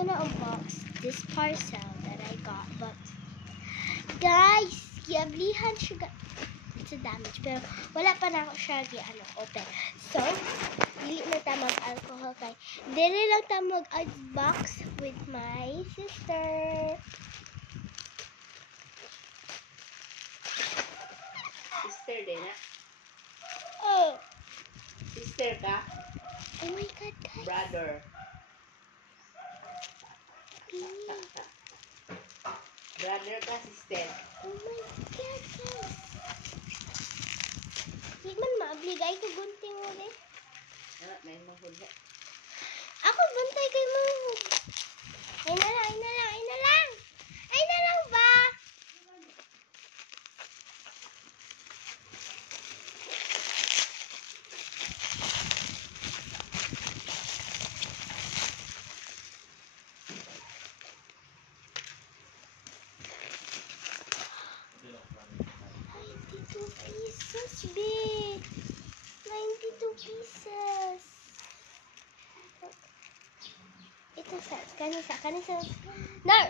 gonna unbox this parcel that I got. But guys, giablihan siya. It's a damage, pero wala pa na ako siya open. So, dili na ta mag-alcohol kay dili lang ta mag-unbox with my sister. Sister din na? Oh. Sister ka? Oh my God, guys. Brother. Brother ka, sister. Oh my God, guys. Di man maabligay ko gunting mo rin. May mahuli. Ako buntay kay mo. Ay na lang, ay na lang, ay na lang. Ay na lang ba? $92 big. 92 pieces. Ito sa kanisa. No.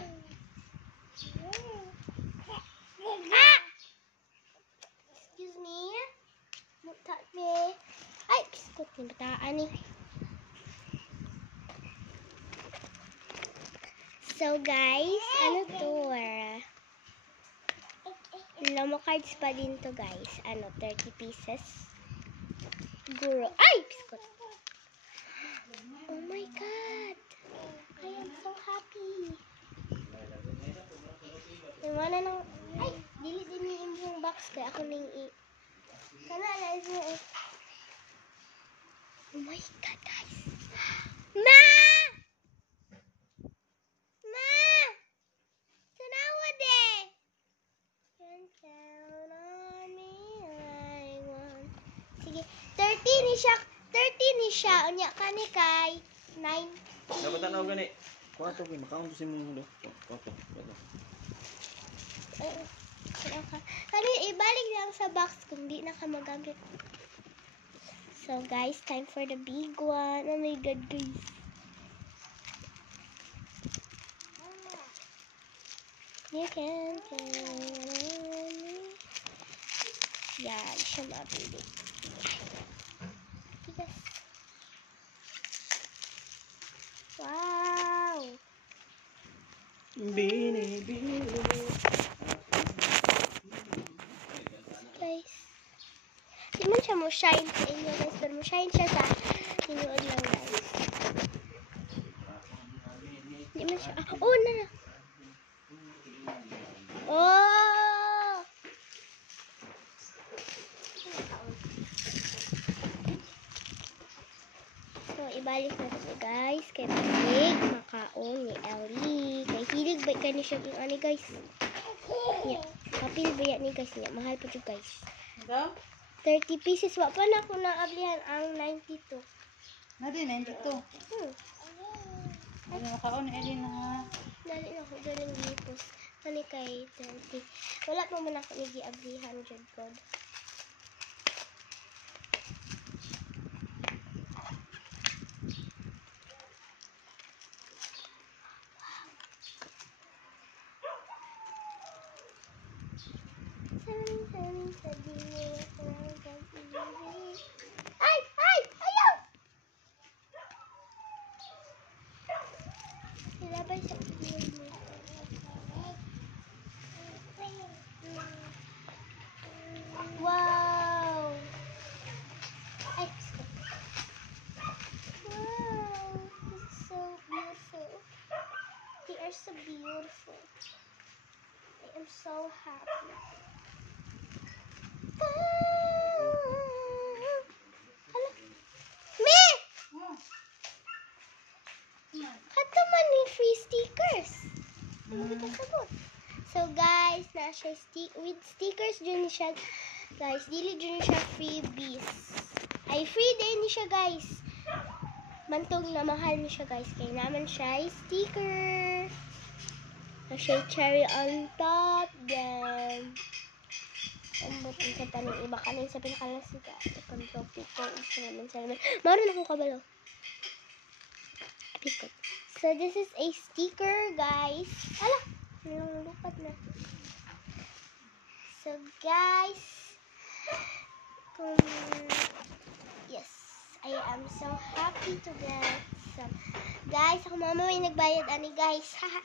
Ah! Excuse me. Don't touch me. Ay, biskot ni bataan ni. So guys, ano to? Lomo cards pa din to guys. 30 pieces. Guro. Ay! Biskot. Oh my God. I am so happy. Iwana nang... Ay! Dili din yung box kaya ako nang Sana alayos mo Oh my God, guys. Ma! Ma! Tanawa de! Count on me like one. Sige, 30 ni siya. Unya ka ni kay 9. Dapat tanaw gani. Kuwato ko makaon si mo do. Kuwato. Kani ibalik lang sa box kung di na ka magamit. So guys, time for the big one. Oh my God, guys. You can count on me. Yan, siya mabili. Yes. Wow! Bini. Guys. Di man siya mo shine sa inyo guys, pero mo shine siya sa tinuod lang guys. Di man siya. Oh, na. Oh! So, ibalik na ito guys. Kay Malig, makaon ni Ellie. Kay hilig ba ka ni siya yung ani guys? Yeah. Kapil ba yan ni guys niya? Mahal pa siya guys. Ito? 30 pieces. Wa pa na ako naablihan ang 92. Nadi, 92. Ano makaon ni Ellie na? Dali na ako galing lipos. Kani kay 30. Wala pa man ako nag-iablihan dyan God. Ay! Ay! Ayaw! Nilabay sa wow! Ay! Wow! This is so beautiful. They are so beautiful. I am so happy. Hala. Me! Kato man ni free stickers. So guys, na siya with stickers dyan siya. Guys, dili dyan siya freebies. Ay, free din siya guys. Mantog na mahal ni siya guys. Kaya naman siya sticker. Na siya cherry on top. Then, ang butin sa paning iba kanin sa pinakalas siya. Ipang topic ko. Isa naman sa naman. Maroon akong kabalo. Pikot. So, this is a sticker, guys. Ala! Nalulupat na. So, guys, yes, I am so happy to get some. Guys, ako mama may nagbayad, ani guys. Haha.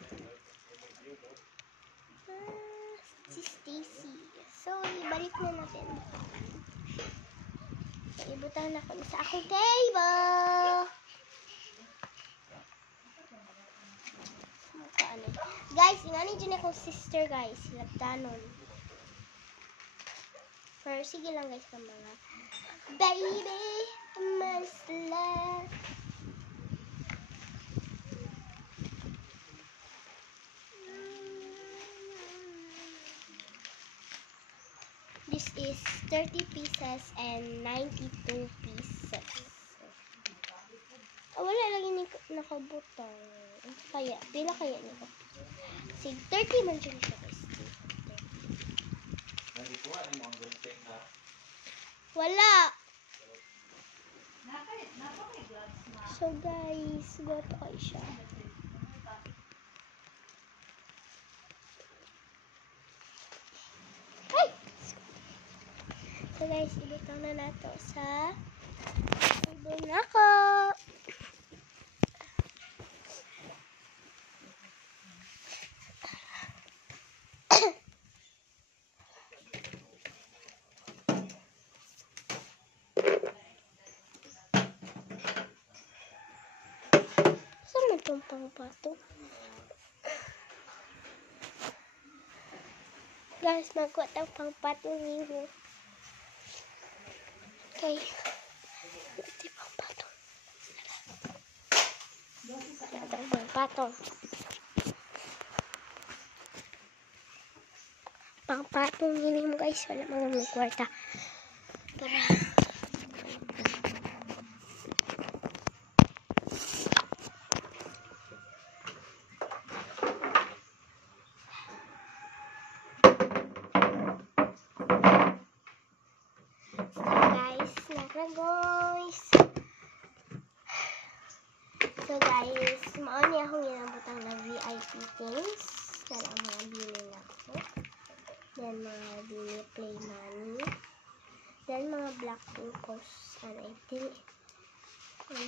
Si Stacy. So, ibalik na natin. So, ibutang na kami sa akong table. Guys, ingani dyan akong sister, guys. Lagdanon. Pero sige lang, guys, ka mga baby, mas love. This is 30 pieces and 92 pieces. Oh, wala lagi nakabutang. Kaya, pila kaya nito? Sig 30 man dyan siya, guys. Wala! So, guys, goto kayo siya. Ay! So, guys, ibutang na nato sa ibon ako. Saan man pato? Guys, magkuha tayong pangpatong nilo. Okay. Ito pangpatong. Ito pangpatong. Pangpatong nilo mo, guys. Wala mga may kwarta. Para... So guys, mauni akong ginabutang na VIP things. Para ang mga bili na ako. Then mga bili play money. Then mga Blackpink post. Ano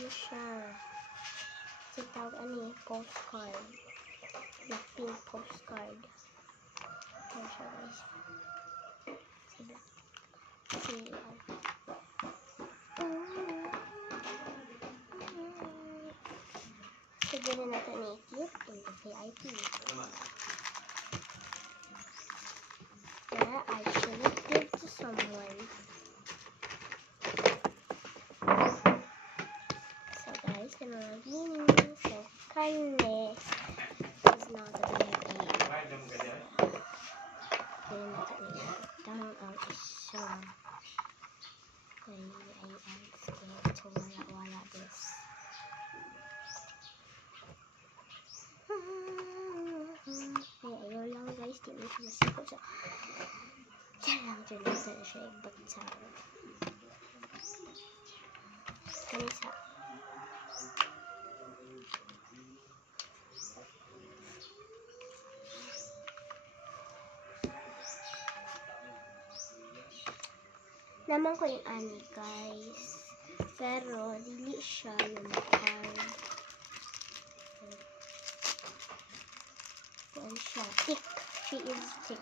siya? Sitawag postcard. Blackpink postcard. Ano siya, guys? Si Blackpink. Sige na natin i-keep in the VIP. Yeah, I should give to someone. So guys, I'm reviewing. So Kanye is now the VIP. Then down out the song. I am scared to wala this. Ayaw lang guys, di mo siya masiko. So, yan lang dyan natin siya ibagsara. Kanisa. Naman ko yung ani guys. Pero, dili siya yung card. Siya. Thick. She is thick.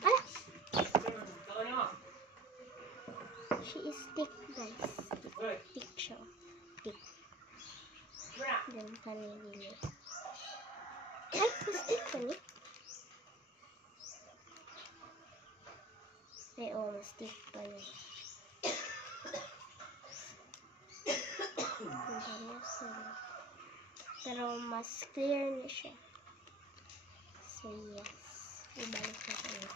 Ah! She is thick, guys. Thick siya. Thick. Then, kanilili. Ay, mas thick ka ni? Ay, mas thick pala. Pero mas clear na siya. So yes, ibalik na tayo.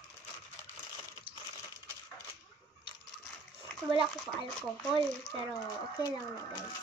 Wala ko pa alcohol, pero okay lang na guys.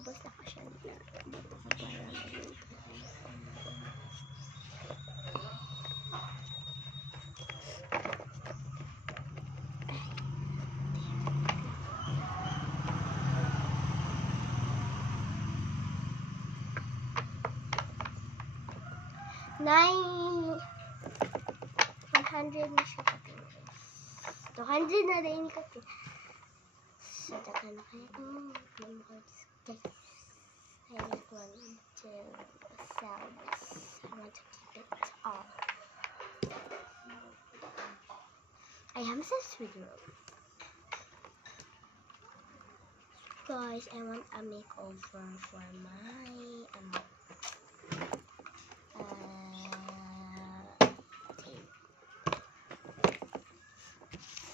Naubos na ko siya. Nine 100 na siya kasi. 200 na rin kasi. So, taka na kayo. Numbers. Guys, I like want to sell this. I want to keep it all. I have this video. Guys, I want a makeover for my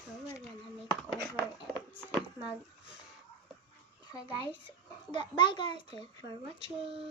so we're gonna make over it. So guys, bye guys, thanks for watching.